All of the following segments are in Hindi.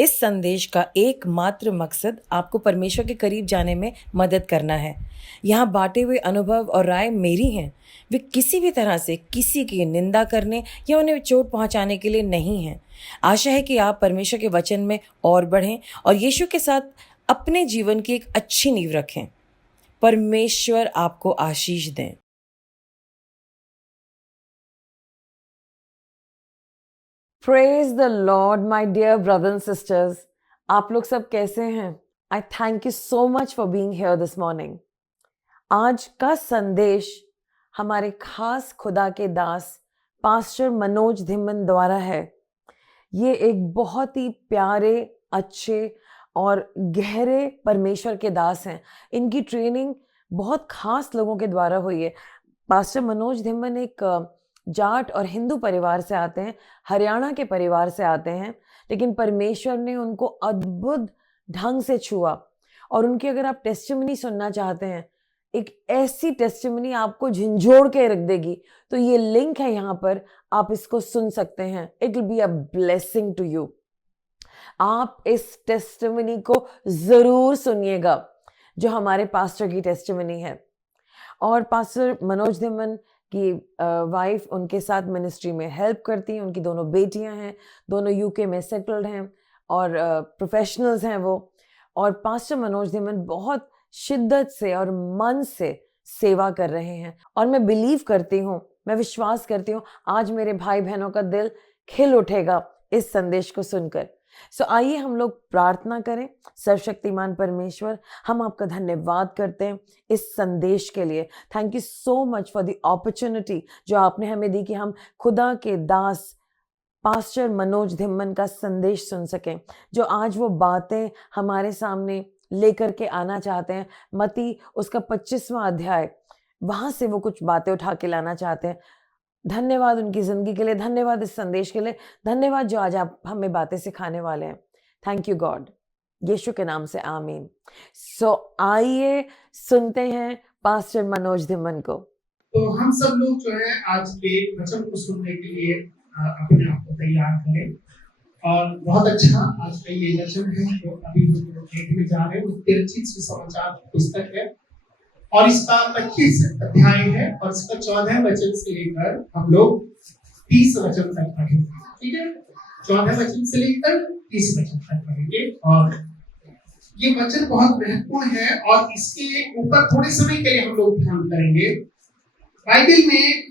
इस संदेश का एकमात्र मकसद आपको परमेश्वर के करीब जाने में मदद करना है। यहाँ बांटे हुए अनुभव और राय मेरी हैं, वे किसी भी तरह से किसी की निंदा करने या उन्हें चोट पहुंचाने के लिए नहीं हैं। आशा है कि आप परमेश्वर के वचन में और बढ़ें और यीशु के साथ अपने जीवन की एक अच्छी नींव रखें। परमेश्वर आपको आशीष दें। Praise the Lord my dear brothers and sisters. आप लोग सब कैसे हैं? I thank you so much for being here this morning. आज का संदेश हमारे खास खुदा के दास पास्टर मनोज धिम्मन द्वारा है। ये एक बहुत ही प्यारे, अच्छे और गहरे परमेश्वर के दास हैं। इनकी ट्रेनिंग बहुत खास लोगों के द्वारा हुई है। पास्टर मनोज धिम्मन एक जाट और हिंदू परिवार से आते हैं, हरियाणा के परिवार से आते हैं, लेकिन परमेश्वर ने उनको अद्भुत ढंग से छुआ। और उनकी अगर आप टेस्टिमनी सुनना चाहते हैं, एक ऐसी टेस्टिमनी आपको झंझोड़ के रख देगी, तो ये लिंक है यहाँ पर, आप इसको सुन सकते हैं। It will be a blessing to you. आप इस टेस्टिमनी को जरूर सुनिएगा जो हमारे पास्टर की टेस्टिमनी है। और पास्टर मनोज धिम्मन की वाइफ उनके साथ मिनिस्ट्री में हेल्प करती हैं। उनकी दोनों बेटियां हैं, दोनों यूके में सेटल्ड हैं और प्रोफेशनल्स हैं वो। और पास्टर मनोज धिम्मन बहुत शिद्दत से और मन से सेवा कर रहे हैं। और मैं बिलीव करती हूँ, मैं विश्वास करती हूँ, आज मेरे भाई बहनों का दिल खिल उठेगा इस संदेश को सुनकर। सो आइए हम लोग प्रार्थना करें। सर्वशक्तिमान परमेश्वर, हम आपका धन्यवाद करते हैं इस संदेश के लिए। Thank you so much for the opportunity जो आपने हमें दी कि हम खुदा के दास पास्टर मनोज धिम्मन का संदेश सुन सकें, जो आज वो बातें हमारे सामने लेकर के आना चाहते हैं। मत्ती उसका 25वां अध्याय, वहां से वो कुछ बातें उठा के लाना चाहते हैं। धन्यवाद उनकी जिंदगी के लिए, धन्यवाद इस संदेश के लिए, धन्यवाद जो आज आप हमें बातें सिखाने वाले हैं। थैंक यू गॉड, यीशु के नाम से आमीन। सो आइए सुनते हैं पास्टर मनोज धिम्मन को। तो हम सब लोग जो है आज के वचन को सुनने के लिए अपने आप को तैयार करें। और बहुत अच्छा आज का ये वचन है जो अभी हम लोग देखने जा रहे हैं, वो तिरछी सुसमाचार पुस्तक है और इसका 25 अध्याय है और इसका 14 वचन से लेकर हम लोग 30 वचन तक पढ़ेंगे। ठीक है, 14 वचन से लेकर 30 वचन तक पढ़ेंगे। और ये वचन बहुत महत्वपूर्ण है और इसके ऊपर थोड़े समय के लिए हम लोग ध्यान करेंगे। बाइबल में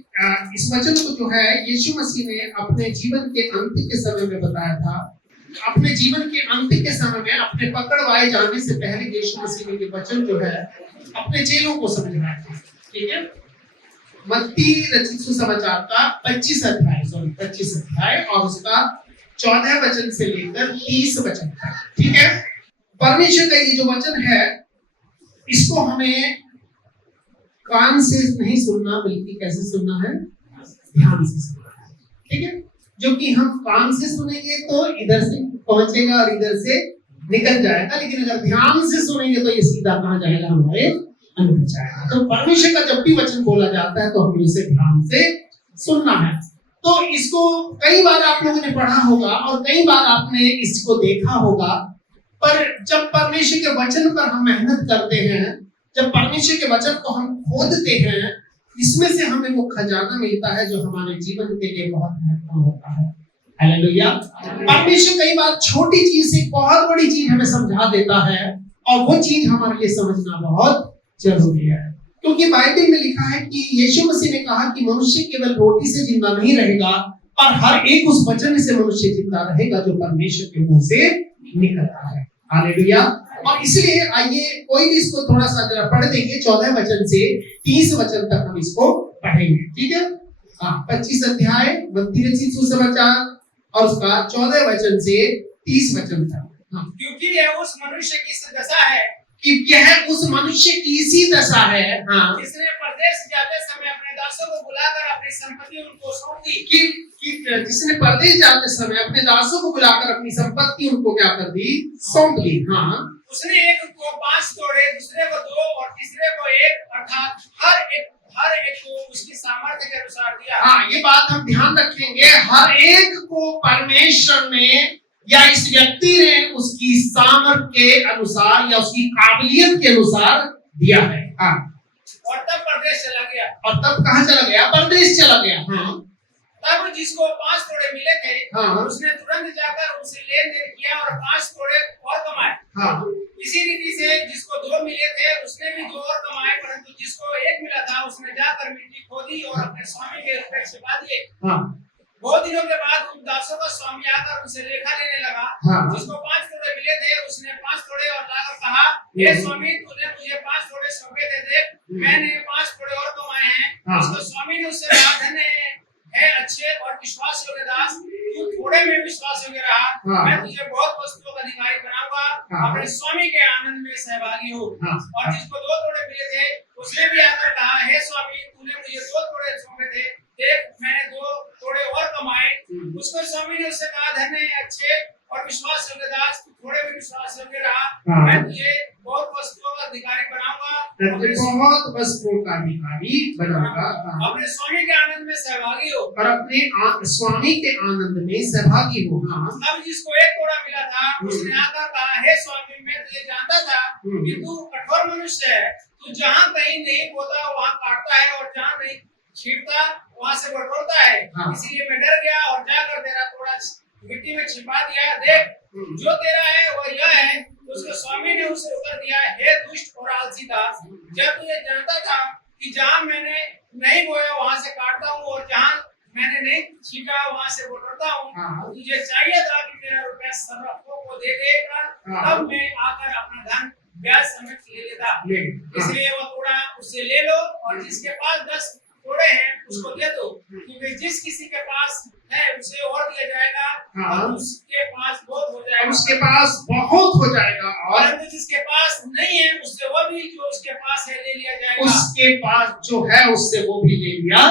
इस वचन को जो है यीशु मसीह ने अपने जीवन के अंत के समय में बताया था। अपने जीवन के अंत के समय में, अपने पकड़वाए जाने से पहले यीशु मसीह ने ये वचन जो है अपने चेलों को समझाया था। ठीक है, मत्ती रचित सुसमाचार का 25 अध्याय और उसका 14 वचन से लेकर 30 वचन तक। ठीक है, परमेश्वर का ये जो वचन है, इसको हमें कान से नहीं सुनना, बल्कि कैसे सुनना है? ध्यान से सुनना है। ठीक है, जो कि हम कान से सुनेंगे तो इधर से पहुंचेगा और इधर से निकल जाएगा, लेकिन अगर ध्यान से सुनेंगे तो ये सीधा कहाँ जाएगा? हमारे अंदर जाएगा। तो परमेश्वर का जब भी वचन बोला जाता है तो हमें इसे ध्यान से सुनना है। तो इसको कई बार आप लोगों ने पढ़ा होगा और कई बार आपने इसको देखा होगा, पर जब परमेश्वर के वचन पर हम मेहनत करते हैं, जब परमेश्वर के वचन को हम खोदते हैं, इसमें से हमें वो खजाना मिलता है जो हमारे जीवन के लिए बहुत महत्वपूर्ण होता है। हालेलुया। परमेश्वर कई बार छोटी चीज से बहुत बड़ी चीज हमें समझा देता है और वो चीज हमारे लिए समझना बहुत जरूरी है। क्योंकि बाइबल में लिखा है कि यीशु मसीह ने कहा कि मनुष्य केवल रोटी से जिंदा नहीं रहेगा, पर हर एक उस वचन से मनुष्य जिंदा रहेगा जो परमेश्वर के मुंह से निकलता है। हालेलुया। और इसलिए आइए कोई भी इसको थोड़ा सा जरा पढ़ देंगे, 14 वचन से 30 वचन तक हम इसको पढ़ेंगे। ठीक है, 25 अध्याय मत्ती रचित सुसमाचार और उसका 14 वचन से 30 वचन तक। क्योंकि यह उस मनुष्य की सी दशा है, कि यह उस मनुष्य की सी दशा है जिसने परदेश जाते समय अपने दासों को बुलाकर अपनी संपत्ति उनको सौंप दी। कि जिसने परदेश जाते समय अपने दासों को बुलाकर अपनी संपत्ति उनको क्या कर दी? सौंप दी। उसने एक को 5 तोड़े, दूसरे को 2 और तीसरे को 1, अर्थात हर एक को उसकी सामर्थ्य के अनुसार दिया। ये बात हम ध्यान रखेंगे। हर एक को परमेश्वर ने या इस व्यक्ति ने उसकी सामर्थ्य के अनुसार या उसकी काबिलियत के अनुसार दिया है। हाँ, और तब परदेश चला गया। और तब कहाँ चला गया? परदेश चला गया। हाँ, तब जिसको 5 तोड़े मिले थे, हाँ, उसने तुरंत जाकर उनसे लेन देन किया और 5 तोड़े और कमाए। हाँ, इसी रीति से जिसको 2 मिले थे उसने भी 2 और कमाए, परंतु जिसको 1 मिला था उसने जाकर मिट्टी खोदी और अपने स्वामी के रुपए छिपा दिए। हाँ, बहुत दिनों के बाद उन दासों का स्वामी आकर उनसे लेखा लेने लगा। हाँ, जिसको 5 तोड़े मिले थे उसने 5 तोड़े और लाकर कहा, हे स्वामी, तूने मुझे 5 तोड़े सौंपे थे, देख मैंने 5 तोड़े और कमाए हैं। हाँ। उसको स्वामी ने उससे कहा, धन्य है अच्छे और विश्वास योग्य दास, तू थोड़े में विश्वास योग्य रहा, हाँ। मैं तुझे बहुत वस्तुओं का अधिकारी बनाऊंगा। हाँ। अपने स्वामी के आनंद में सहभागी हो। हाँ। और जिसको 2 तोड़े मिले थे उसने भी आकर कहा, हे स्वामी, तूने मुझे 2 तोड़े सौंपे थे, देख मैंने 2 तोड़े और कमाए। उसको स्वामी ने उससे कहा, धन्य है अच्छे और विश्वास योग्य दास, तू थोड़े में विश्वास योग्य रहा, हाँ। मैं तुझे बहुत वस्तुओं का अधिकारी बनाऊंगा। बहुत वस्तुओं का अधिकारी बनाऊंगा। हाँ। अपने स्वामी के आनंद में सहभागी हो। और अपने स्वामी के आनंद में सहभागी हो। हाँ। अब जिसको 1 तोड़ा मिला था उसने आकर कहा, हे स्वामी, मैं तुझे जानता था कि तू कठोर मनुष्य है, तू जहाँ कहीं नहीं बोता वहाँ काटता है और जहाँ नहीं छींटता वहाँ से बटोरता है। हाँ। इसीलिए मैं डर गया और जाकर तेरा थोड़ा मिट्टी में छिपा दिया। देख जो तेरा है वह यह है। उसके स्वामी ने उसे उत्तर दिया, हे दुष्ट और आलसी दास, जब तुझे जानता था कि जहाँ मैंने नहीं बोया वहाँ से काटता हूँ और जहाँ मैंने नहीं छींटा वहाँ से बटोरता हूँ, हाँ। तुझे चाहिए था कि मेरा रुपया सर्वों को दे देगा, हाँ। तब मैं आकर अपना धन ब्याज समेत ले लेता। ले। इसलिए वो तोड़ा उससे ले लो और जिसके पास 10 तोड़े हैं उसको दे दो, क्योंकि जिस किसी के पास है उसे और दिया जाएगा हाँ। और उसके पास बहुत हो जाएगा। उसके पास बहुत हो जाएगा और परंतु जिसके पास नहीं है उससे वो भी जो उसके पास है ले लिया जाएगा। उसके पास जो है उससे वो भी ले लिया।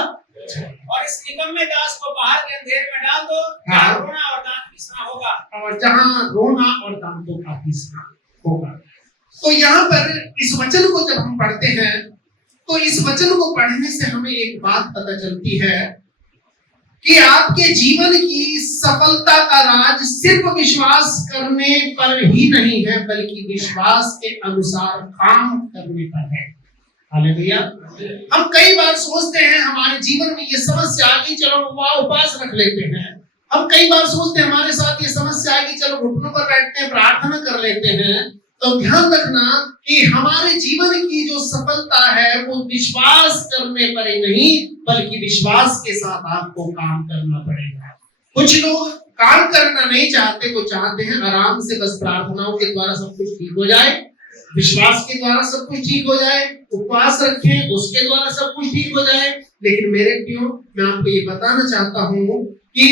और इस निकम्मे दास को बाहर के अंधेरे में डाल दो, हाँ। जहाँ रोना और दांत पिसना होगा। और जहाँ रोना और दांतों का पीसना होगा। तो यहाँ पर इस वचन को जब हम पढ़ते हैं तो इस वचन को पढ़ने से हमें एक बात पता चलती है कि आपके जीवन की सफलता का राज सिर्फ विश्वास करने पर ही नहीं है, बल्कि विश्वास के अनुसार काम करने पर है। हालेलुया। हम कई बार सोचते हैं हमारे जीवन में ये समस्या आ गई, चलो उपवास रख लेते हैं। हम कई बार सोचते हैं हमारे साथ ये समस्या आ गई, चलो घुटनों पर बैठते हैं, प्रार्थना कर लेते हैं। तो ध्यान रखना कि हमारे जीवन की जो सफलता है वो विश्वास करने पर ही नहीं, बल्कि विश्वास के साथ आपको काम करना पड़ेगा। कुछ लोग काम करना नहीं चाहते, वो चाहते हैं आराम से बस प्रार्थनाओं के द्वारा सब कुछ ठीक हो जाए, विश्वास के द्वारा सब कुछ ठीक हो जाए, उपवास रखें उसके द्वारा सब कुछ ठीक हो जाए। लेकिन मेरे प्रियो, मैं आपको ये बताना चाहता हूँ कि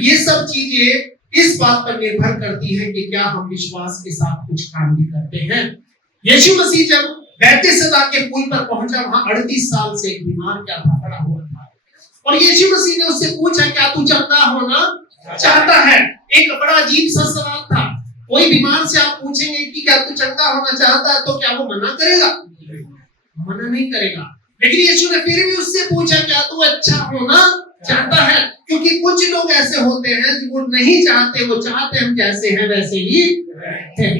ये सब चीजें इस बात पर निर्भर करती है कि क्या हम विश्वास के साथ कुछ काम भी करते हैं। यीशु मसीह जब बैतसैदा के पुल पर पहुंचा, वहां 38 साल से एक बीमार क्या था, पड़ा हुआ था। और यीशु मसीह ने उससे पूछा, क्या तू चंगा होना चाहता है? एक बड़ा अजीब सा सवाल था। कोई बीमार से आप पूछेंगे कि क्या तू चंगा होना चाहता है, तो क्या वो मना करेगा? मना नहीं करेगा। लेकिन यीशु ने फिर भी उससे पूछा, क्या तू अच्छा होना चाहता है? क्योंकि कुछ लोग ऐसे होते हैं जो वो नहीं चाहते, वो चाहते हम जैसे हैं वैसे ही हैं।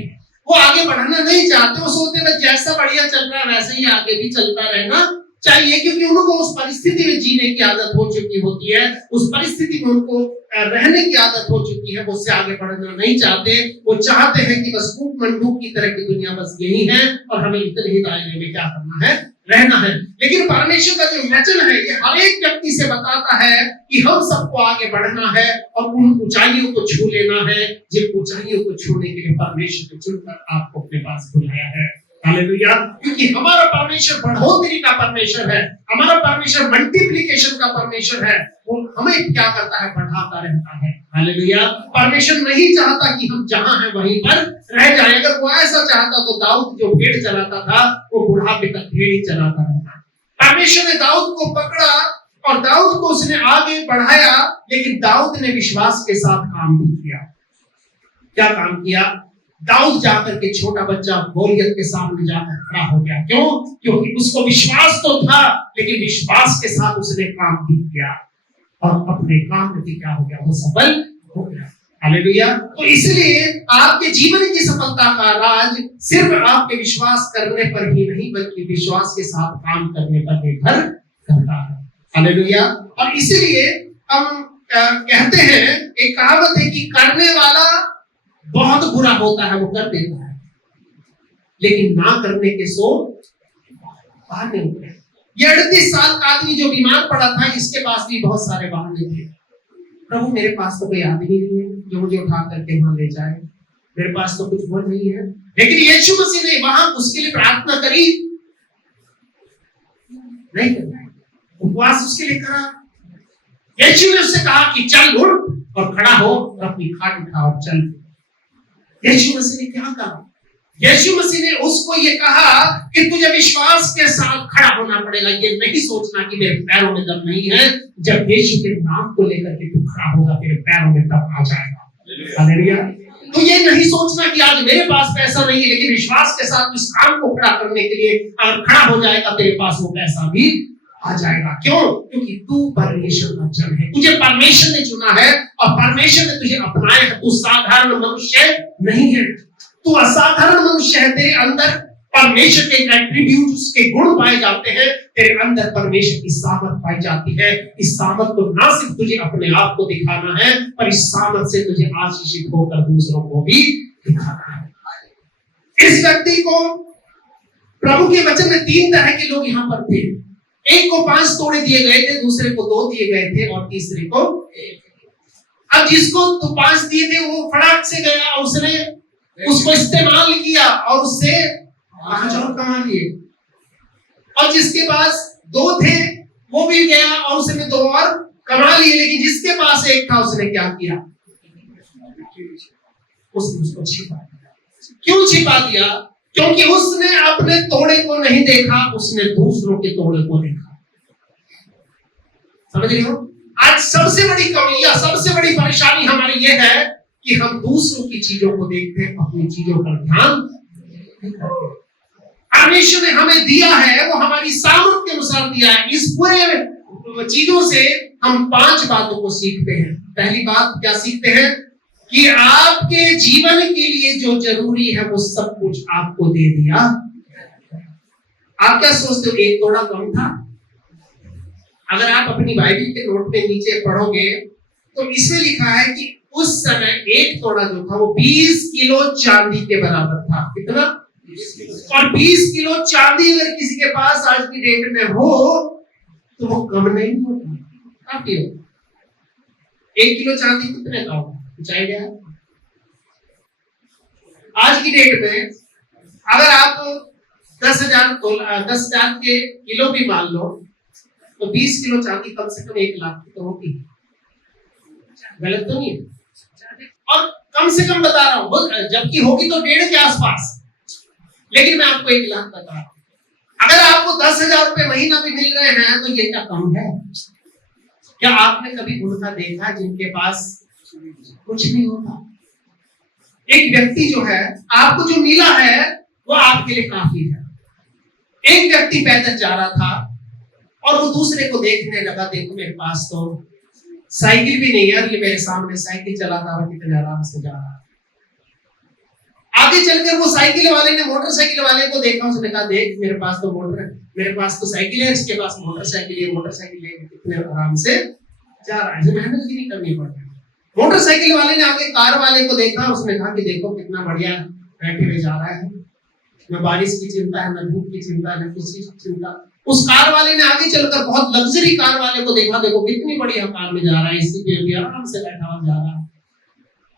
वो आगे बढ़ना नहीं चाहते, वो सोचते हैं जैसा बढ़िया चल रहा है वैसे ही आगे भी चलता रहना चाहिए, क्योंकि उनको उस परिस्थिति में जीने की आदत हो चुकी होती है, उस परिस्थिति में उनको रहने की आदत हो चुकी है। वो उससे आगे बढ़ना नहीं चाहते, वो चाहते हैं कि बस कूप मंडूक की तरह की दुनिया बस यही है और हमें इतने ही दायरे में क्या करना है, रहना है। लेकिन परमेश्वर का जो वचन है ये हर एक व्यक्ति से बताता है कि हम सबको आगे बढ़ना है और उन ऊंचाइयों को छू लेना है, जिन ऊंचाइयों को छूने के लिए परमेश्वर ने चुनकर आपको अपने पास बुलाया है। हालेलुया। क्योंकि हमारा परमेश्वर बढ़ोतरी का परमेश्वर है, हमारा परमेश्वर मल्टीप्लिकेशन का परमेश्वर है। वो हमें क्या करता है, बढ़ाता रहता है। हालेलुया। परमेश्वर नहीं चाहता कि हम जहां हैं वहीं पर रह जाएं। अगर वो ऐसा चाहता तो दाऊद जो भेड़ चलाता था वो बुढ़ापे तक भेड़ ही चलाता रहता। परमेश्वर ने दाऊद को पकड़ा और दाऊद को उसने आगे बढ़ाया, लेकिन दाऊद ने विश्वास के साथ काम भी किया। क्या काम किया? दाऊद जाकर के छोटा बच्चा गोलियत के सामने जाकर खड़ा हो गया। क्यों? क्योंकि उसको विश्वास तो था, लेकिन विश्वास के साथ उसने काम भी किया और अपने काम में क्या हो गया, वो सफल हो गया। हालेलुया। तो इसलिए आपके जीवन की सफलता का राज सिर्फ आपके विश्वास करने पर ही नहीं बल्कि विश्वास के साथ काम करने पर निर्भर करता है। हालेलुया। और इसलिए हम कहते हैं, एक कहावत है कि करने वाला बहुत बुरा होता है, वो कर देता है, लेकिन ना करने के सो बाहर नहीं होते। ये 38 साल का आदमी जो बीमार पड़ा था, इसके पास भी बहुत सारे बहाने थे। प्रभु मेरे पास तो कोई आदमी नहीं है जो मुझे उठा करके वहां ले जाए, मेरे पास तो कुछ वो नहीं है। लेकिन यीशु मसीह ने वहां उसके लिए प्रार्थना करी नहीं, उपवास उसके लिए करा। यीशु ने उससे कहा कि चल उठ और खड़ा हो और अपनी खाट उठा और चल। यीशु मसीह ने क्या कहा? यीशु मसीह ने उसको ये कहा कि तुझे विश्वास के साथ खड़ा होना पड़ेगा। ये नहीं सोचना कि मेरे पैरों में दम नहीं है। जब यीशु के नाम को लेकर के तू खड़ा होगा, तेरे पैरों में दम आ जाएगा। हालेलुया। तो ये नहीं सोचना कि आज मेरे पास पैसा नहीं है, लेकिन विश्वास के साथ उस काम को खड़ा करने के लिए खड़ा हो जाएगा, तेरे पास वो पैसा भी आ जाएगा। क्यों? क्योंकि तू परमेश्वर का जन है, तुझे परमेश्वर ने चुना है और परमेश्वर ने तुझे अपनाया है। तू साधारण मनुष्य नहीं है, तू असाधारण मनुष्य है। तेरे अंदर परमेश्वर के एट्रीब्यूट, उसके गुण पाए जाते हैं। तेरे अंदर परमेश्वर की सामर्थ पाई जाती है। इस सामर्थ को ना सिर्फ तुझे अपने आप को दिखाना है, पर इस सामर्थ से तुझे आशीषित होकर दूसरों को भी दिखाना है। इस व्यक्ति को प्रभु के वचन में 3 तरह के लोग यहाँ पर थे। एक को 5 तोड़े दिए गए थे, दूसरे को 2 दिए गए थे और तीसरे को 1। अब जिसको तो 5 दिए थे वो फटाक से गया, उसने उसको इस्तेमाल किया और उससे 5 और कमा लिए। और जिसके पास 2 थे वो भी गया और उसने 2 और कमा लिए। लेकिन जिसके पास 1 था उसने क्या किया? उसने उसको छिपा दिया। क्यों छिपा दिया? क्योंकि उसने अपने तोड़े को नहीं देखा, उसने दूसरों के तोड़े को देखा। समझ रहे हो? आज सबसे बड़ी कमी या सबसे बड़ी परेशानी हमारी ये है कि हम दूसरों की चीजों को देखते हैं, अपनी चीजों पर ध्यान नहीं करते। परमेश्वर ने हमें दिया है, वो हमारी सामर्थ्य के अनुसार दिया है। इस पूरे चीजों से हम 5 बातों को सीखते हैं। पहली बात क्या सीखते हैं? कि आपके जीवन के लिए जो जरूरी है वो सब कुछ आपको दे दिया। आप क्या सोचते हो? 1 तोड़ा कम था? अगर आप अपनी बाइबल के नोट में नीचे पढ़ोगे तो इसमें लिखा है कि उस समय 1 तोड़ा जो था वो 20 किलो चांदी के बराबर था। कितना? और 20 किलो चांदी अगर किसी के पास आज की डेट में हो तो वो कम नहीं होता, काफी हो। 1 किलो चांदी कितने का होगा? चाहिए आज की डेट में अगर आप 10,000 के किलो भी मान लो तो 20 किलो चांदी कम से कम 1 लाख की तो होती है। गलत तो नहीं है? और कम से कम बता रहा हूं, जबकि होगी तो 1.5 के आसपास, लेकिन मैं आपको 1 लाख बता रहा हूं। अगर आपको 10,000 रुपए महीना भी मिल रहे हैं तो ये क्या कम है? क्या आपने कभी उनका देखा जिनके पास कुछ नहीं होता? एक व्यक्ति जो है, आपको जो मिला है वो आपके लिए काफी है। एक व्यक्ति पैदल जा रहा था और वो दूसरे को देखने लगा, देखो मेरे पास तो साइकिल भी नहीं है, ये मेरे सामने साइकिल चलाता हुआ कितने आराम से जा रहा है। आगे चलकर वो साइकिल वाले ने मोटरसाइकिल वाले को देखा, उसने कहा देख मेरे पास तो मोटर है, मेरे पास तो साइकिल है, इसके पास मोटरसाइकिल है, मोटरसाइकिल लेके कितने आराम से जा रहा है, मेहनत भी नहीं करनी पड़ती। मोटरसाइकिल वाले ने आगे कार वाले को देखा, उसने कहा कि देखो कितना बढ़िया बैठे हुए जा रहा है, न बारिश की चिंता है, न धूप की चिंता है, न किसी की चिंता। उस कार वाले ने आगे चलकर बहुत लग्जरी कार वाले को देखा, देखो कितनी बढ़िया कार में जा रहा है, इसी पे भी आराम से बैठा हुआ जा रहा है।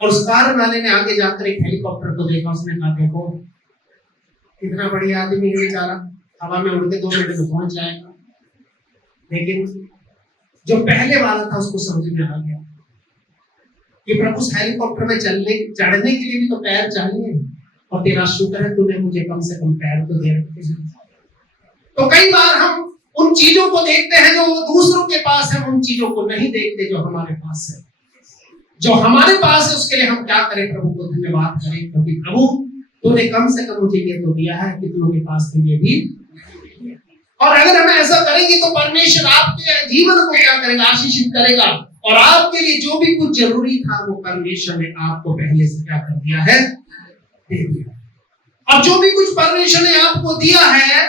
और उस कार वाले ने आगे जाकर एक हेलीकॉप्टर को देखा, उसने कहा देखो कितना बढ़िया आदमी है बेचारा, हवा में उड़ते 2 मिनट में पहुंच जाएगा। लेकिन जो पहले वाला था उसको समझ में आ गया कि प्रभु उस हेलीकॉप्टर में चढ़ने के लिए भी तो पैर चाहिए, और तेरा शुक्र है तूने मुझे कम से कम पैर तो दे रखे। तो कई बार हम उन चीजों को देखते हैं जो दूसरों के पास है, उन चीजों को नहीं देखते जो हमारे पास है। जो हमारे पास है उसके लिए हम क्या करें? प्रभु को धन्यवाद करें, क्योंकि प्रभु तूने कम से कम मुझे ये तो दिया है, कितनों के पास तो ये भी। और अगर हम ऐसा करेंगे तो परमेश्वर आपके जीवन को क्या करेगा? आशीषित करेगा। और आपके लिए जो भी कुछ जरूरी था वो परमेश्वर ने आपको पहले से क्या कर दिया है, दे दिया। और जो भी कुछ परमेश्वर ने आपको दिया है,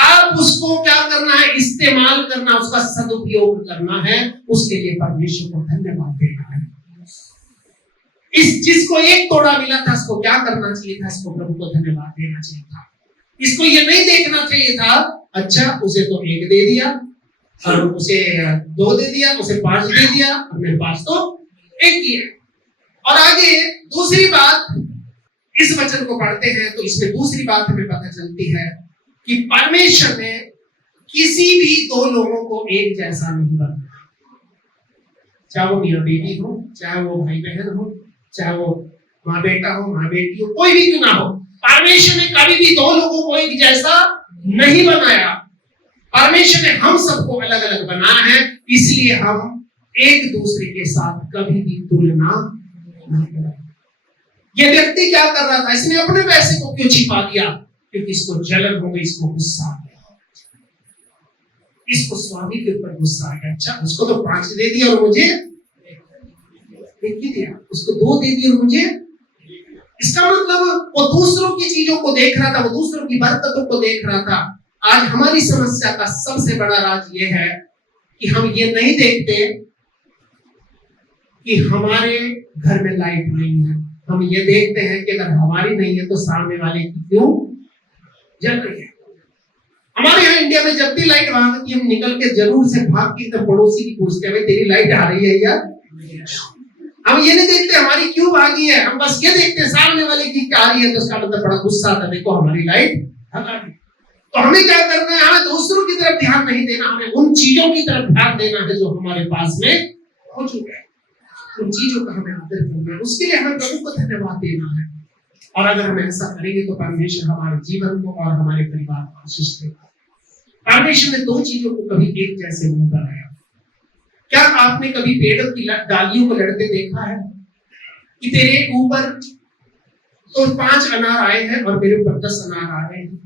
आप उसको क्या करना है, इस्तेमाल करना, उसका सदुपयोग करना है। उसके लिए परमेश्वर को धन्यवाद देना है। इस जिसको एक तोड़ा मिला था, इसको क्या करना चाहिए था, इसको प्रभु को धन्यवाद देना चाहिए था। इसको ये नहीं देखना चाहिए था, अच्छा उसे तो एक दे दिया, और उसे 2 दे दिया, उसे 5 दे दिया, हमने 5 तो एक किया। और आगे दूसरी बात, इस वचन को पढ़ते हैं तो इसमें दूसरी बात हमें पता चलती है कि परमेश्वर ने किसी भी 2 लोगों को एक जैसा नहीं बनाया। चाहे वो मियां बीवी हो, चाहे वो भाई बहन हो, चाहे वो माँ बेटा हो, माँ बेटी हो, कोई भी क्यों ना हो, परमेश्वर ने कभी भी 2 लोगों को एक जैसा नहीं बनाया। परमेश्वर ने हम सबको अलग अलग बनाया है, इसलिए हम एक दूसरे के साथ कभी भी तुलना नहीं करें। ये व्यक्ति क्या कर रहा था, इसने अपने पैसे को क्यों छिपा दिया, क्योंकि इसको जलन हो गई, इसको गुस्सा आ गया, इसको स्वामी के ऊपर गुस्सा आ गया। अच्छा उसको तो 5 दे दिया और मुझे 1 ही दिया, उसको 2 दे दिया और मुझे। इसका मतलब वो दूसरों की चीजों को देख रहा था, वो दूसरों की बरकतों को देख रहा था। आज हमारी समस्या का सबसे बड़ा राज ये है कि हम ये नहीं देखते कि हमारे घर में लाइट नहीं है, हम ये देखते हैं कि अगर हमारी नहीं है तो सामने वाले की क्यों जल रही है। हमारे यहाँ इंडिया में जब भी लाइट भागती है, हम निकल के जरूर से भाग के एकदम पड़ोसी की पूछते हैं, भाई तेरी लाइट आ रही है या? हम ये नहीं देखते हमारी क्यों भागी है, हम बस ये देखते हैं सामने वाले की क्या आ रही है, तो उसका मतलब बड़ा गुस्सा आता है, देखो हमारी लाइट भगा दी। तो हमें क्या करना है, हमें दूसरों की तरफ ध्यान नहीं देना, हमें उन चीजों की तरफ ध्यान देना है जो हमारे पास में हो चुका है। उन चीजों का हमें आदर करना है, उसके लिए हमें प्रभु को धन्यवाद देना है। और अगर हम ऐसा करेंगे तो परमेश्वर हमारे जीवन को और हमारे परिवार को आशीष देगा। परमेश्वर ने 2 चीजों को कभी एक जैसे नहीं बनाया। क्या आपने कभी पेड़ों की डालियों को लड़ते देखा है कि तेरे ऊपर तो 5 अनार आए हैं और मेरे ऊपर 10 अनार आ रहे हैं?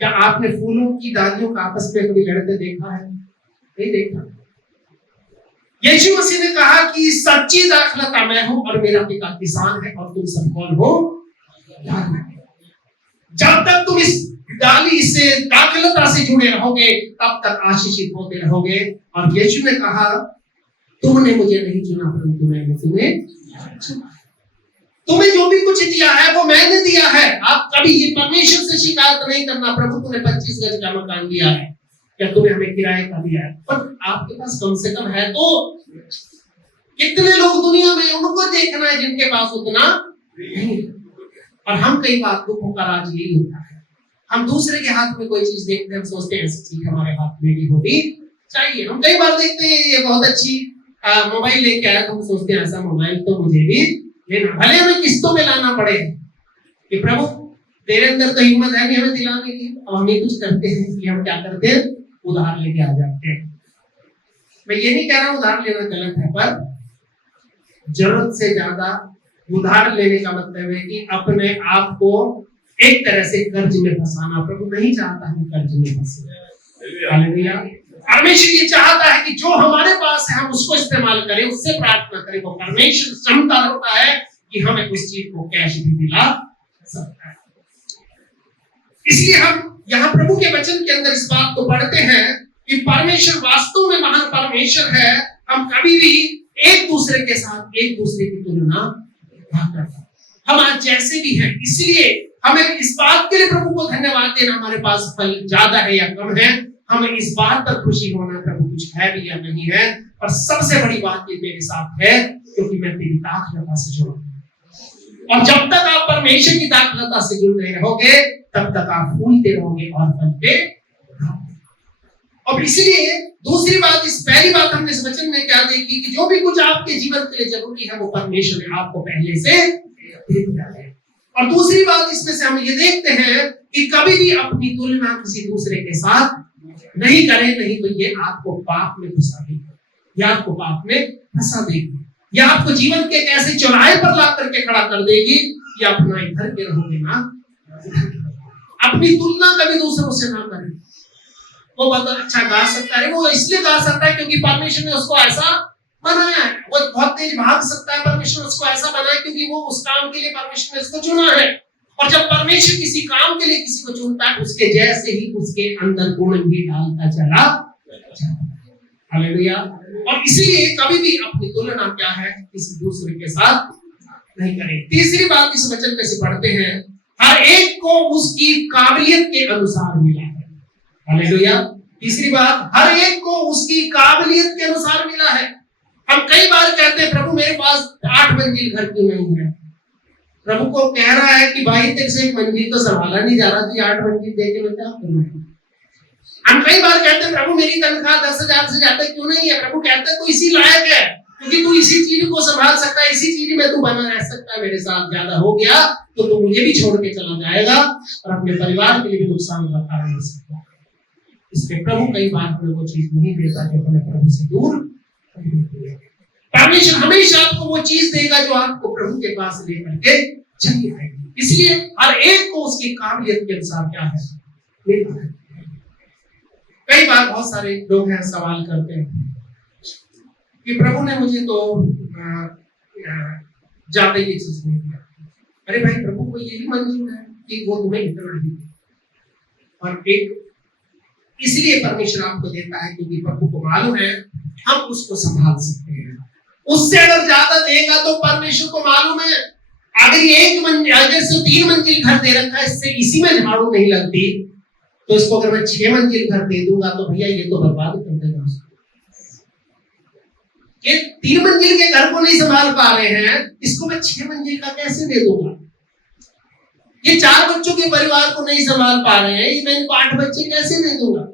क्या आपने फूलों की डालियों का आपस में कभी लड़ते देखा है? नहीं देखा। यीशु मसीह ने कहा कि सच्ची दाखलता मैं हूं और मेरा पिता किसान है और तुम सब कौन हो? जब तक तुम इस डाली से दाखलता से जुड़े रहोगे तब तक आशीषित होते रहोगे। और यीशु ने कहा तुमने मुझे नहीं चुना परंतु मैंने तुम्हें चुना। तुम्हें जो भी कुछ दिया है वो मैंने दिया है। आप कभी ये परमेश्वर से शिकायत नहीं करना, प्रभु तुम्हें 25 गज का मकान दिया है या तुम्हें हमें किराए का दिया है, पर आपके पास कम से कम है तो। कितने लोग दुनिया में उनको देखना है जिनके पास उतना नहीं। और हम कई बार दुखों का राज यही होता है, हम दूसरे के हाथ में कोई चीज देखते हैं, हम सोचते हैं ऐसी चीज हमारे हाथ में भी होनी चाहिए। हम कई बार देखते हैं ये बहुत अच्छी मोबाइल लेके आया तो हम सोचते हैं ऐसा मोबाइल तो मुझे भी लेना, भले हमें किस्तों में लाना पड़े कि प्रभु तेरे अंदर तो हिम्मत है नहीं हमें दिलाने की। अब हम ये कुछ करते हैं कि हम क्या करते हैं, उधार लेके आ जाते हैं। मैं ये नहीं कह रहा हूं उधार लेना गलत है, पर जरूरत से ज्यादा उधार लेने का मतलब है कि अपने आप को एक तरह से कर्ज में फंसाना। प्रभु नहीं चाहता हम कर्ज में फंसे। हालेलुया। परमेश्वर ये चाहता है कि जो हमारे पास है हम उसको इस्तेमाल करें, उससे प्रार्थना करें। वो परमेश्वर क्षमता रखता है कि हमें उस चीज को कैश भी दिला सकता है। इसलिए हम यहाँ प्रभु के वचन के अंदर इस बात को पढ़ते हैं कि परमेश्वर वास्तव में महान परमेश्वर है। हम कभी भी एक दूसरे के साथ एक दूसरे की तुलना नहीं करते। हम आज जैसे भी हैं, इसलिए हमें इस बात के लिए प्रभु को धन्यवाद देना, हमारे पास फल ज्यादा है या कम है, हमें इस बात पर खुशी होना प्रभु कुछ है भी या नहीं है। और सबसे बड़ी बात ये मेरे साथ है क्योंकि मैं तेरी दाखलता से जुड़ा हूं। और जब तक आप परमेश्वर की दाखलता से जुड़ रहे रहोगे तब तक आप फूलते रहोगे और फलते रहोगे। और इसलिए दूसरी बात, इस पहली बात हमने इस वचन में क्या देखी कि जो भी कुछ आपके जीवन के लिए जरूरी है वो परमेश्वर ने आपको पहले से दे दिया है। और दूसरी बात इसमें से हम ये देखते हैं कि कभी भी अपनी तुलना किसी दूसरे के साथ नहीं करें, नहीं तो ये आपको पाप में फंसा देगी, या आपको पाप में फंसा देगी, या आपको जीवन के एक ऐसे चौराहे पर ला करके खड़ा कर देगी कि अपना इधर के रहोगे ना। अपनी तुलना कभी दूसरों से ना करें। वो बहुत अच्छा गा सकता है, वो इसलिए गा सकता है क्योंकि परमेश्वर ने उसको ऐसा बनाया है। वो बहुत तेज भाग सकता है, परमेश्वर उसको ऐसा बनाया क्योंकि वो उस काम के लिए परमेश्वर ने उसको चुना है। और जब परमेश्वर किसी काम के लिए किसी को चुनता है, उसके जैसे ही उसके अंदर गुण भी डालता चला जाता है। हालेलुया। और इसीलिए कभी भी अपनी तुलना क्या है, किसी दूसरे के साथ नहीं करें। तीसरी बात इस वचन में से पढ़ते हैं, हर एक को उसकी काबिलियत के अनुसार मिला है। हालेलुया। तीसरी बात, हर एक को उसकी काबिलियत के अनुसार मिला है। हम कई बार कहते हैं, प्रभु मेरे पास 8 मंजिल घर क्यों नहीं है? प्रभु को कह रहा है कि भाई तेरे से 1 मंजिल तो संभाला नहीं जा रहा, तो 8 मंजिल दे के मैं क्या करूंगा? हम कई बार कहते हैं, प्रभु मेरी तनख्वाह 10,000 से ज्यादा क्यों नहीं है? प्रभु कहता है तू इसी लायक है, क्योंकि तू इसी चीज को संभाल सकता है, इसी चीज में तू बना रह सकता है। मेरे साथ ज्यादा हो गया तो तू मुझे भी छोड़ के चला जाएगा और अपने परिवार के लिए भी नुकसान का कारण हो सकता है। इसलिए प्रभु कई बार हमें वो चीज नहीं देता जो हमें प्रभु से दूर। परमेश्वर हमेशा आपको वो चीज देगा जो आपको प्रभु के पास लेकर के चली आएगी। इसलिए हर एक को उसकी काबिलियत के अनुसार क्या है, मिलता है। कई बार बहुत सारे लोग हैं सवाल करते हैं कि प्रभु ने मुझे तो ज्यादा ये चीज नहीं दिया। अरे भाई, प्रभु को यही मंजूर है कि वो तुम्हें इतना ही, और एक इसलिए परमेश्वर आपको देता है क्योंकि प्रभु को मालूम है हम उसको संभाल सकते हैं। उससे अगर ज्यादा देगा तो परमेश्वर को मालूम है अगर ये 1 मंजिल, अगर से 3 मंजिल घर दे रखा है, इससे इसी में झाड़ू नहीं लगती, तो इसको अगर मैं 6 मंजिल घर दे दूंगा तो भैया ये तो बर्बाद कर देगा। ये 3 मंजिल के घर को नहीं संभाल पा रहे हैं, इसको मैं 6 मंजिल का कैसे दे दूंगा? ये 4 बच्चों के परिवार को नहीं संभाल पा रहे हैं, मैं इनको 8 बच्चे कैसे दे दूंगा?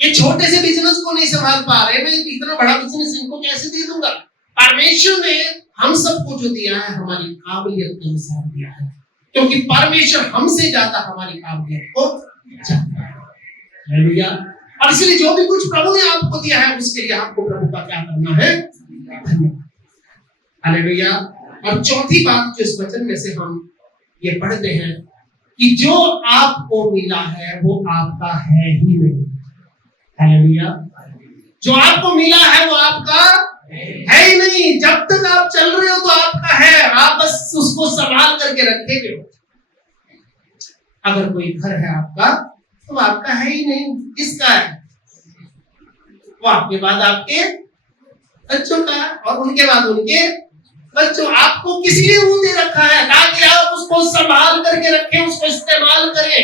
ये छोटे से बिजनेस को नहीं संभाल पा रहे, मैं इतना बड़ा बिजनेस इनको कैसे दे दूंगा? परमेश्वर ने हम सबको जो दिया है हमारी काबिलियत के अनुसार दिया है, क्योंकि परमेश्वर हमसे ज्यादा हमारी काबिलियत को जानता है। हालेलुया। और इसलिए जो भी कुछ प्रभु ने आपको दिया है उसके लिए आपको प्रभु का क्या करना है, धन्यवाद। हालेलुया। और चौथी बात जो इस वचन में से हम ये पढ़ते हैं कि जो आपको मिला है वो आपका है ही नहीं। हालेलुया। जो आपको मिला है वो आपका है ही नहीं। जब तक आप चल रहे हो तो आपका है, आप बस उसको संभाल करके रखे हुए हो। अगर कोई घर है आपका तो आपका है ही नहीं, किसका है? वो आपके बाद आपके बच्चों का, और उनके बाद उनके बच्चों। आपको किसी ने वो दे रखा है ताकि आप उसको संभाल करके रखें, उसको इस्तेमाल करें,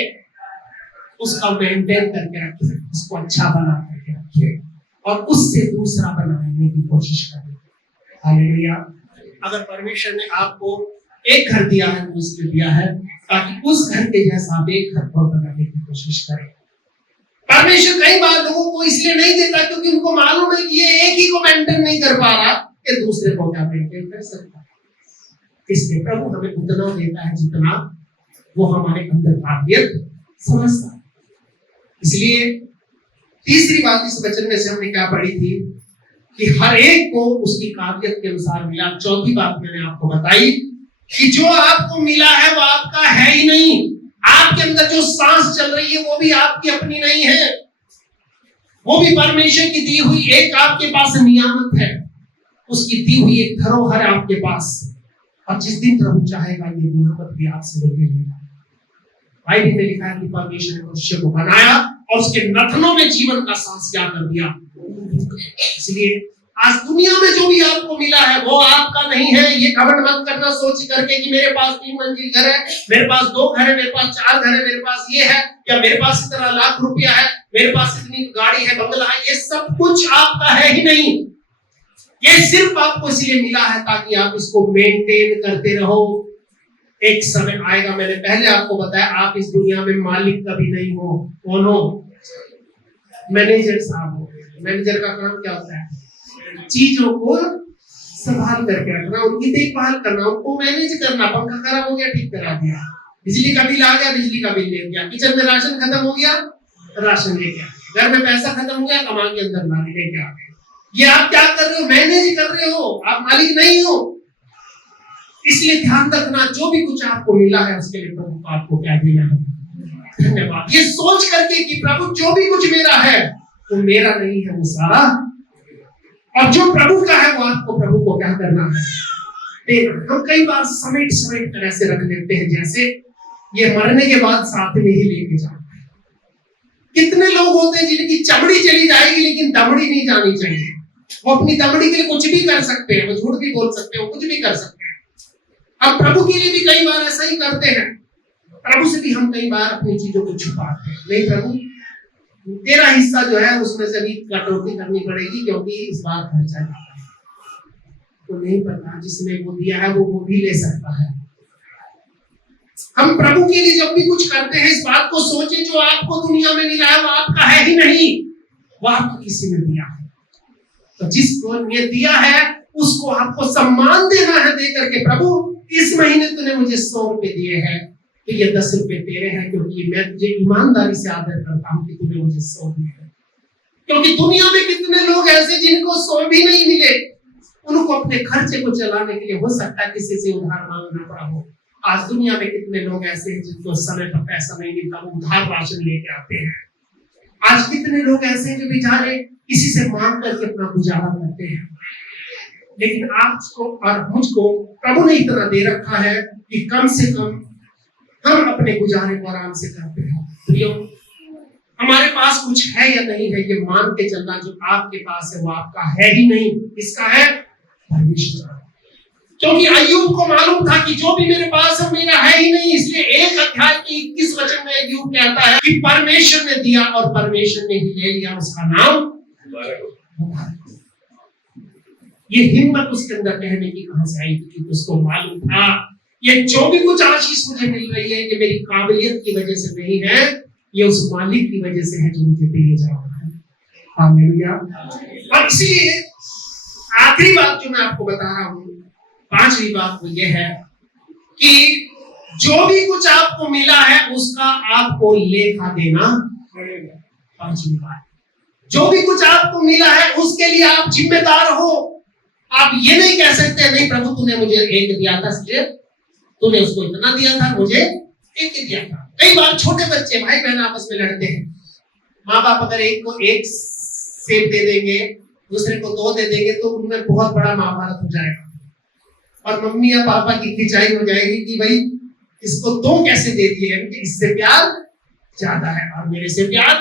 उसका मेंटेन करके रखें, उसको अच्छा बना करके रखें और उससे दूसरा बनाने की कोशिश करें। हालेलुया। अगर परमेश्वर ने आपको एक घर दिया है तो उसने दिया है ताकि उस घर के जैसा आप एक घर को बनाने की कोशिश करें। परमेश्वर कई बार लोगों को इसलिए नहीं देता क्योंकि उनको मालूम है कि ये एक ही को मेंटेन नहीं कर पा रहा, ये दूसरे को क्या मेंटेन कर सकता है। इसलिए प्रभु हमें उतना देता है जितना वो हमारे अंदर काबिलियत समझता है। इसलिए तीसरी बात इस वचन में से हमने क्या पढ़ी थी कि हर एक को उसकी काबिलियत के अनुसार मिला। चौथी बात मैंने आपको बताई कि जो आपको मिला है वो आपका है ही नहीं। आपके अंदर जो सांस चल रही है वो भी आपकी अपनी नहीं है, वो भी परमेश्वर की दी हुई एक आपके पास नियामत है, उसकी दी हुई एक धरोहर है आपके पास। और जिस दिन प्रभु चाहेगा ये नियामत भी आपसे ले लेगा। बाइबल में लिखा है कि परमेश्वर ने मनुष्य को बनाया और उसके नथनों में जीवन का सांस क्या कर दिया। इसलिए आज दुनिया में जो भी आपको मिला है वो आपका नहीं है। ये घमंड मत करना सोच करके कि मेरे पास 3 मंजिल घर है, मेरे पास 2 घर है, मेरे पास 4 घर है, मेरे पास ये है, या मेरे पास इतना लाख रुपया है, मेरे पास इतनी गाड़ी है, बंगला है। ये सब कुछ आपका है ही नहीं। ये सिर्फ आपको इसलिए मिला है ताकि आप इसको मेंटेन करते रहो। एक समय आएगा, मैंने पहले आपको बताया, आप इस दुनिया में मालिक कभी नहीं हो। कौन हो? मैनेजर साहब हो। मैनेजर का काम क्या होता है? चीजों को संभाल करके रखना, उनकी देखभाल करना, उनको मैनेज करना। पंखा खराब हो गया, ठीक करा दिया। बिजली का बिल आ गया, बिजली का बिल ले गया। किचन में राशन खत्म हो गया, राशन ले गया। घर में पैसा खत्म हो गया, कमा के अंदर ला ले गया। ये आप क्या कर रहे हो? मैनेज कर रहे हो, आप मालिक नहीं हो। इसलिए ध्यान रखना, जो भी कुछ आपको मिला है उसके लिए प्रभु को आपको क्या देना है, धन्यवाद। ये सोच करके कि प्रभु जो भी कुछ मेरा है वो मेरा नहीं है, वो सारा। और जो प्रभु का है वो आपको प्रभु को क्या करना है, देना। हम कई बार समेट समेट कर ऐसे रख लेते हैं जैसे ये मरने के बाद साथ में ही लेके जाना है। कितने लोग होते हैं जिनकी चमड़ी चली जाएगी लेकिन दमड़ी नहीं जानी चाहिए। वो अपनी दमड़ी के लिए कुछ भी कर सकते हैं, वो झूठ भी बोल सकते हैं, वो कुछ भी कर सकते हैं। हम प्रभु के लिए भी कई बार ऐसा ही करते हैं। प्रभु से भी हम कई बार अपनी चीजों को छुपाते हैं। नहीं प्रभु, तेरा हिस्सा जो है उसमें से भी कटौती करनी पड़ेगी क्योंकि इस बार खर्चा ज्यादा है। तो नहीं पता जिसने वो दिया है वो भी ले सकता है। हम प्रभु के लिए जब भी कुछ करते हैं इस बात को सोचें, जो आपको दुनिया में मिला है वो आपका है ही नहीं, वो आपको किसी ने दिया है। तो जिसको ये दिया है उसको आपको सम्मान देना है, दे करके प्रभु इस महीने तूने मुझे 100 रुपए दिए हैं तो ये 10 रुपए तेरे हैं, क्योंकि मैं तुझे ईमानदारी से आदर करता हूं कि तूने मुझे 100 दिए हैं। क्योंकि दुनिया में कितने लोग ऐसे जिनको 100 भी नहीं मिले, उनको अपने खर्चे को चलाने के लिए हो सकता है किसी से उधार मांगना पड़ा हो। आज दुनिया में कितने लोग ऐसे हैं जिनको समय पर पैसा नहीं मिलता, वो उधार राशन लेके आते हैं। आज कितने लोग ऐसे हैं जो बेचारे किसी से मांग करके अपना गुजारा करते हैं। लेकिन आपको और मुझको प्रभु ने इतना दे रखा है कि कम से कम हम अपने गुजारे को आराम से करते हैं। प्रियो, हमारे पास कुछ है या नहीं है ये मान के चलना, जो आपके पास है वो आपका है ही नहीं, इसका है परमेश्वर। क्योंकि अय्यूब को मालूम था कि जो भी मेरे पास है मेरा है ही नहीं, इसलिए 1 अध्याय के 21 वचन में अय्यूब कहता है कि परमेश्वर ने दिया और परमेश्वर ने ही ले लिया, उसका नाम। ये हिम्मत उसके अंदर कहने की कहां से आई? क्योंकि उसको मालूम था ये जो भी कुछ आशीष मुझे मिल रही है ये मेरी काबिलियत की वजह से नहीं है, ये उस मालिक की वजह से है जो मुझे दे जा रहा है। हालेलुया। और इसीलिए आखिरी बात जो मैं आपको बता रहा हूं, 5वीं बात वो ये है कि जो भी कुछ आपको मिला है उसका आपको लेखा देना पड़ेगा। 5वीं बात, जो भी कुछ आपको मिला है उसके लिए आप जिम्मेदार हो। आप ये नहीं कह सकते नहीं प्रभु तूने मुझे 1 दिया था, इसलिए तूने उसको इतना दिया था, मुझे 1 दिया था। कई बार छोटे बच्चे भाई बहन आपस में लड़ते हैं। माँ बाप अगर एक को 1 सेब दे देंगे, दूसरे को 2 दे देंगे तो उनमें बहुत बड़ा महाभारत हो जाएगा और मम्मी या पापा की खिंचाई हो जाएगी कि भाई इसको 2 कैसे दे दिए, इससे प्यार ज्यादा है और मेरे से प्यार।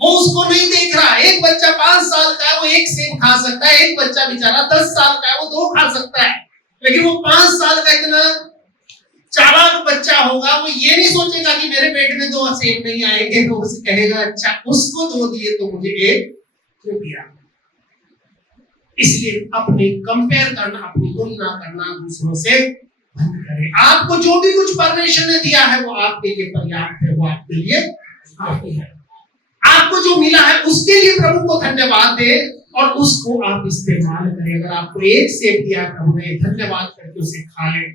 वो उसको नहीं देख रहा। एक बच्चा 5 साल का है, वो 1 सेब खा सकता है। एक बच्चा बेचारा 10 साल का है, वो 2 खा सकता है। लेकिन वो 5 साल का इतना चालाक बच्चा होगा, वो ये नहीं सोचेगा कि मेरे पेट में 2 सेब नहीं आएंगे, तो उसे कहेगा अच्छा उसको 2 दिए तो मुझे 1 क्यों दिया। इसलिए अपने कंपेयर करना, अपनी तुलना करना दूसरों से बंद करें। आपको जो भी कुछ परमेश्वर ने दिया है वो आपके लिए पर्याप्त है, वो आपके लिए काफी है। आपको जो मिला है उसके लिए प्रभु को धन्यवाद दे और उसको आप इस्तेमाल करें। अगर आपको 1 सेब दिया प्रभु ने, धन्यवाद करके उसे खा लें।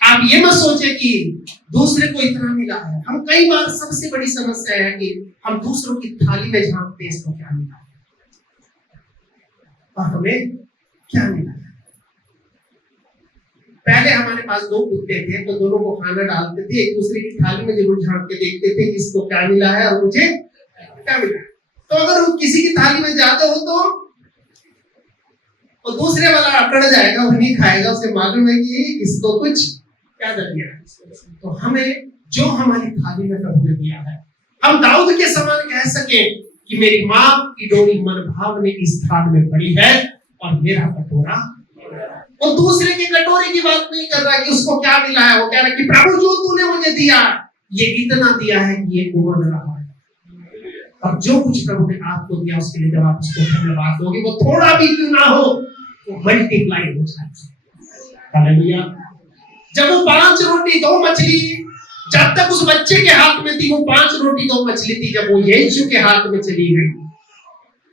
आप ये मत सोचे कि दूसरे को इतना मिला है। हम कई बार सबसे बड़ी समस्या है कि हम दूसरों की थाली में झांकते हैं इसको क्या मिला है और हमें क्या मिला है। पहले हमारे पास 2 कुत्ते थे तो दोनों को खाना डालते थे, एक दूसरे की थाली में जरूर झांक के देखते थे किसको क्या मिला है और मुझे क्या मिला है। तो अगर किसी की थाली में ज्यादा हो तो दूसरे वाला अकड़ जाएगा, वो नहीं खाएगा, उसे मालूम है कि इसको कुछ क्या दिया है। तो हमें जो हमारी थाली में प्रभु ने दिया है, हम दाऊद के समान कह सके कि मेरी माँ की डोरी मन भावने इस थाल में पड़ी है और मेरा कटोरा। वो दूसरे के कटोरे की बात नहीं कर रहा कि उसको क्या मिला है, वो कह रहा है कि प्रभु जो तूने मुझे दिया ये इतना दिया है कि ये उमड़ रहा है। अब जो कुछ प्रभु ने आपको दिया उसके लिए जब आप उसको धन्यवाद दोगे, वो थोड़ा भी क्यों ना हो तो मल्टीप्लाई हो जाएगा। हालेलुया। जब वो 5 रोटी 2 मछली जब तक उस बच्चे के हाथ में थी, वो 5 रोटी 2 मछली थी, जब वो यीशु के हाथ में चली गई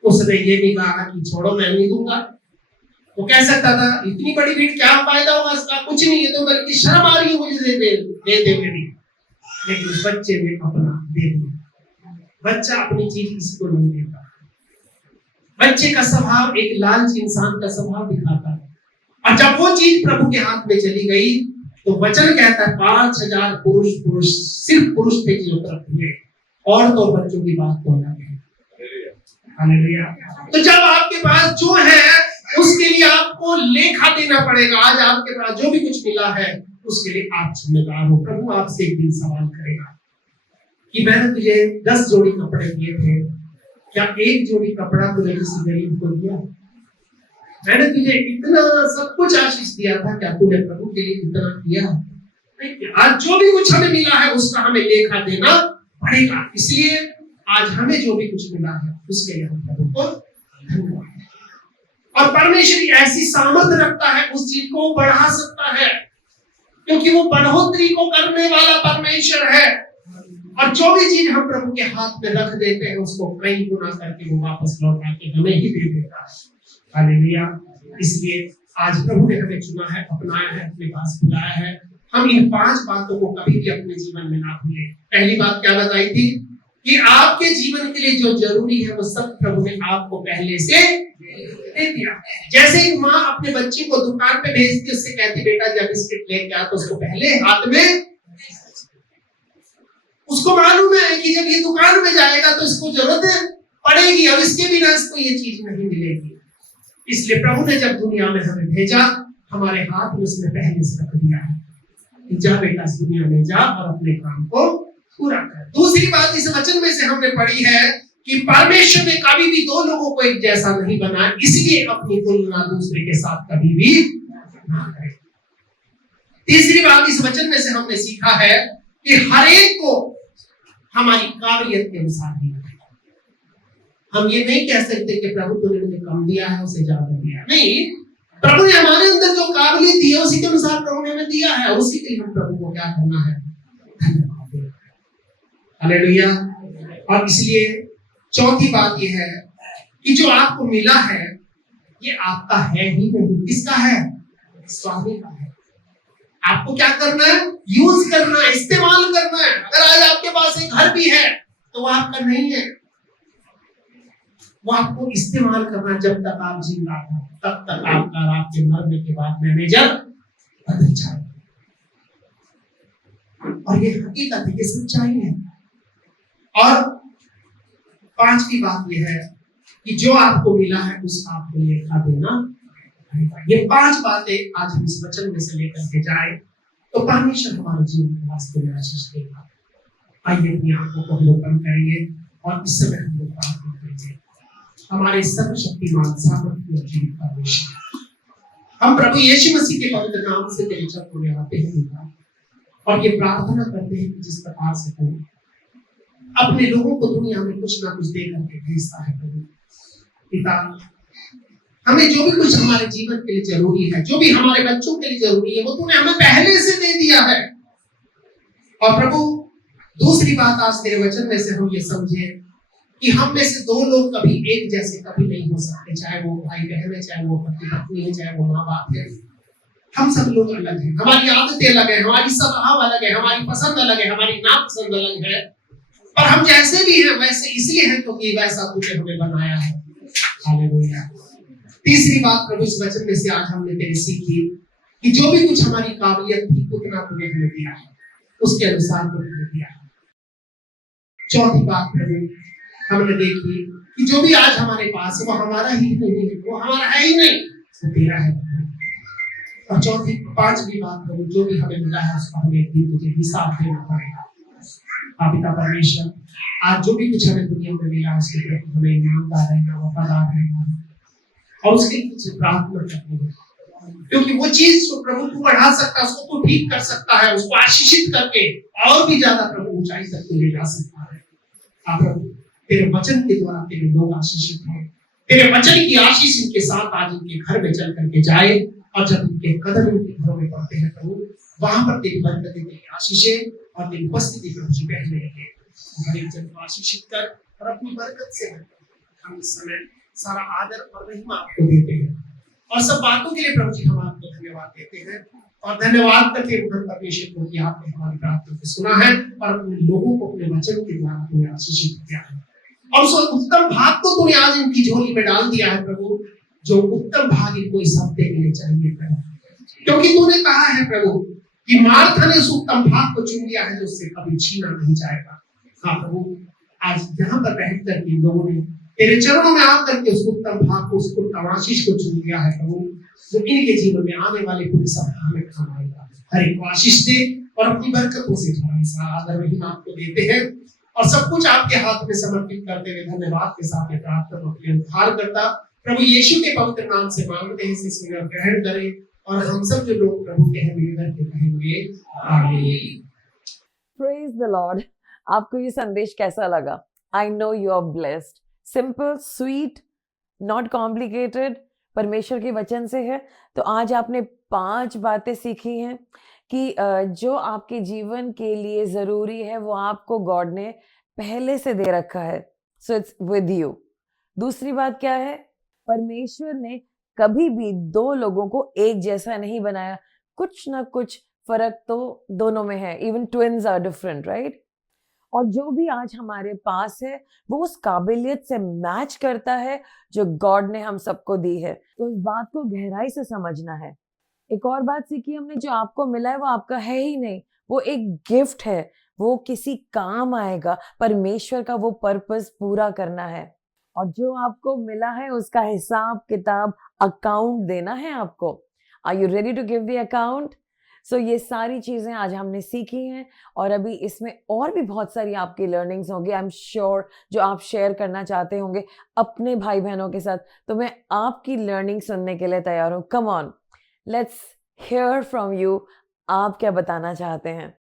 उसने ये नहीं कहा कि छोड़ो मैं नहीं दूंगा। वो कह सकता था इतनी बड़ी भीड़ क्या फायदा होगा इसका, कुछ नहीं है तो बल्कि शर्म आ रही है मुझे दे मेरी। लेकिन उस बच्चे ने अपना दे दिया। बच्चा अपनी चीज किसी को नहीं देता। बच्चे का स्वभाव एक लालची इंसान का स्वभाव दिखाता है। और जब वो चीज प्रभु के हाथ में चली गई तो वचन कहता है 5000 पुरुष सिर्फ पुरुष थे जो तरफ हुए, और तो बच्चों की बात तो अलग है। हालेलुया। तो जब आपके पास जो है उसके लिए आपको लेखा देना पड़ेगा। आज आपके पास जो भी कुछ मिला है उसके लिए आप जिम्मेदार हो। प्रभु आपसे एक दिन सवाल करेगा कि मैंने तुझे 10 जोड़ी कपड़े दिए थे, क्या एक जोड़ी कपड़ा तूने किसी गरीब को दिया? मैंने तुझे इतना सब कुछ आशीष दिया था, क्या तूने प्रभु के लिए इतना किया? नहीं। आज जो भी कुछ हमें मिला है उसका हमें लेखा देना पड़ेगा। इसलिए आज हमें जो भी कुछ मिला है उसके लिए हम प्रभु को धन्यवाद। और परमेश्वर ऐसी सामर्थ्य रखता है, उस चीज को बढ़ा सकता है, क्योंकि वो बढ़ोतरी को करने वाला परमेश्वर है। और जो भी चीज हम प्रभु के हाथ में रख देते हैं उसको कई गुना करके वो वापस लौटा के हमें ही दे देता है। हालेलुया। इसलिए आज प्रभु ने हमें चुना है, अपनाया है, अपने पास बुलाया है। हम इन 5 बातों को कभी भी अपने जीवन में ना भूलें। पहली बात क्या बताई थी कि आपके जीवन के लिए जो जरूरी है वो सब प्रभु ने आपको पहले से दे दिया। जैसे एक माँ अपने बच्चे को दुकान पे भेजती, उससे कहती बेटा जब बिस्किट लेके आ तो उसको पहले हाथ में, उसको मालूम है कि जब ये दुकान में जाएगा तो इसको जरूरत पड़ेगी, अब इसके बिना इसको ये चीज नहीं मिलेगी। इसलिए प्रभु ने जब दुनिया में हमें भेजा, हमारे हाथ में उसने पहले से रख दिया है कि जा बेटा इस दुनिया में जा और अपने काम को पूरा कर। दूसरी बात इस वचन में से हमने पढ़ी है कि परमेश्वर ने कभी भी 2 लोगों को एक जैसा नहीं बनाया, इसलिए अपनी तुलना दूसरे के साथ कभी भी ना करें। तीसरी बात इस वचन में से हमने सीखा है कि हर एक को हमारी काबिलियत के अनुसार दिया। हम ये नहीं कह सकते कि प्रभु तूने मुझे कम दिया है, उसे ज्यादा दिया, नहीं। प्रभु ने हमारे अंदर जो काबिलियत दी है उसी के अनुसार प्रभु ने हमें दिया है, उसी के लिए हम प्रभु को क्या करना है, धन्यवाद देना है। हालेलुया। और इसलिए चौथी बात यह है कि जो आपको मिला है ये आपका है ही नहीं, किसका है, स्वामी का है। आपको क्या करना है, यूज करना है, इस्तेमाल करना है। अगर आज आपके पास एक घर भी है तो वो आपका नहीं है, वो आपको इस्तेमाल करना। जब तक आप जिंदा हो तब तक आपका, आपके मरने के बाद मैनेजर बदल जाएगा। और ये हकीकत है, ये सच्चाई है। और 5वीं बात यह है कि जो आपको मिला है उसका आपको लेखा देना पड़ेगा। ये 5 बातें आज हम इस वचन में से लेकर के जाए तो परमेश्वर हमारे जीवन के वास्ते में आशीष देगा। आइए अपनी आंखों को हम लोग बंद करेंगे और इस समय हम लोग प्रार्थना करेंगे। हमारे सर्वशक्तिमान सामर्थ्य परमेश्वर, हम प्रभु यीशु मसीह के पवित्र नाम से तेरे चरणों में आते हैं और ये प्रार्थना करते हैं कि जिस प्रकार से तू अपने लोगों को दुनिया में कुछ ना कुछ दे करके भेजता है प्रभु पिता, हमें जो भी कुछ हमारे जीवन के लिए जरूरी है, जो भी हमारे बच्चों के लिए जरूरी है, वो तूने हमें पहले से दे दिया है। और प्रभु दूसरी बात आज तेरे वचन में से हम ये समझे कि हम में से 2 लोग कभी एक जैसे कभी नहीं हो सकते, चाहे वो भाई बहन है, चाहे वो पति पत्नी है, चाहे वो माँ बाप है। हम सब लोग अलग हैं, हमारी आदतें अलग है, हमारी स्वभाव अलग है, हमारी पसंद अलग है, हमारी नापसंद अलग है। और हम जैसे भी हैं वैसे इसलिए हैं क्योंकि वैसा तूने हमें बनाया है। हालेलुया। तीसरी बात प्रभु इस वचन में से आज हमने तेरे सीखी कि जो भी कुछ हमारी काबिलियत थी उतना तूने हमें दिया है, उसके अनुसार तूने दिया है। चौथी बात प्रभु हमने देखी कि जो भी आज हमारे पास है वो हमारा ही नहीं है, वो हमारा है ही नहीं, वो तेरा है। और 5वीं बात प्रभु जो भी हमें मिला है उसका हमें एक दिन तुझे हिसाब देना पड़ेगा। पिता परमेश्वर, आज जो भी कुछ हमें दुनिया में मिला उसके प्रति हमें ईमानदार रहना, वफादार रहना और उसके लिए प्रार्थना करनी है, क्योंकि वो चीज जो प्रभु तू बढ़ा सकता है उसको तू ठीक कर सकता है, उसको आशीषित करके और भी ज्यादा प्रभु ऊंचाई तक ले जा सकता है। प्रभु तेरे वचन के द्वारा तेरे लोग आशीषित हो, तेरे वचन की आशीष इनके साथ आज इनके घर में चल करके जाए और जब इनके कदम इनके घरों में पड़ते हैं प्रभु वहां पर तेरी बरकतें, तेरी आशीषें और तेरी उपस्थिति प्रभु जी बहने लगे। हर एक जन को आशीषित कर और अपनी बरकत से हम इस समय सारा आदर और महिमा आपको देते हैं और सब बातों के लिए प्रभु जी हम आपको धन्यवाद देते हैं और धन्यवाद करते हैं परमेश्वर को कि आपने हमारी प्रार्थना को सुना है और अपने लोगों को अपने वचन के द्वारा तूने आशीषित किया है और उस उत्तम भाग को तूने आज इनकी झोली में डाल दिया है प्रभु, जो उत्तम भाग इनको इस हफ्ते के लिए चाहिए प्रभु, क्योंकि तूने कहा है प्रभु कि मार्था ने उस उत्तम भाग को चुन लिया है जो उससे कभी छीना नहीं जाएगा। हाँ प्रभु, आज यहाँ पर बैठ कर के लोगों ने तेरे चरणों में आकर के उस उत्तम भाग को, उस उत्तम आशीष को चुन लिया है प्रभु, जो इनके जीवन में आने वाले पूरे सप्ताह में काम आएगा। हर एक को आशीष दे और अपनी बरकतों से थोड़ा सा आदर महिमा आपको देते हैं और सब कुछ आपके हाथ में समर्पित करते हुए धन्यवाद के साथ ये प्रार्थना को अपने उद्धार करता प्रभु यीशु के पवित्र नाम से मांगते हैं, इसे स्वीकार ग्रहण करें और हम सब जो लोग प्रभु के हैं मिलकर के कहेंगे आमीन। Praise the Lord. आपको ये संदेश कैसा लगा? I know you are blessed. Simple, sweet, not complicated, परमेश्वर के वचन से है। तो आज आपने 5 बातें सीखी हैं कि जो आपके जीवन के लिए जरूरी है वो आपको गॉड ने पहले से दे रखा है। So it's with you. दूसरी बात क्या है? परमेश्वर ने कभी भी 2 लोगों को एक जैसा नहीं बनाया, कुछ ना कुछ फर्क तो दोनों में है। Even twins are different, right? और जो भी आज हमारे पास है वो उस काबिलियत से मैच करता है जो गॉड ने हम सबको दी है। तो इस बात को गहराई से समझना है। एक और बात सीखी हमने, जो आपको मिला है वो आपका है ही नहीं, वो एक गिफ्ट है, वो किसी काम आएगा। परमेश्वर का वो पर्पस पूरा करना है और जो आपको मिला है उसका हिसाब किताब, अकाउंट देना है आपको। Are you ready to give the account? So ये सारी चीजें आज हमने सीखी हैं और अभी इसमें और भी बहुत सारी आपकी लर्निंग्स होंगी, आई एम श्योर, जो आप शेयर करना चाहते होंगे अपने भाई बहनों के साथ। तो मैं आपकी लर्निंग सुनने के लिए तैयार हूँ। Come on, let's hear from you. आप क्या बताना चाहते हैं?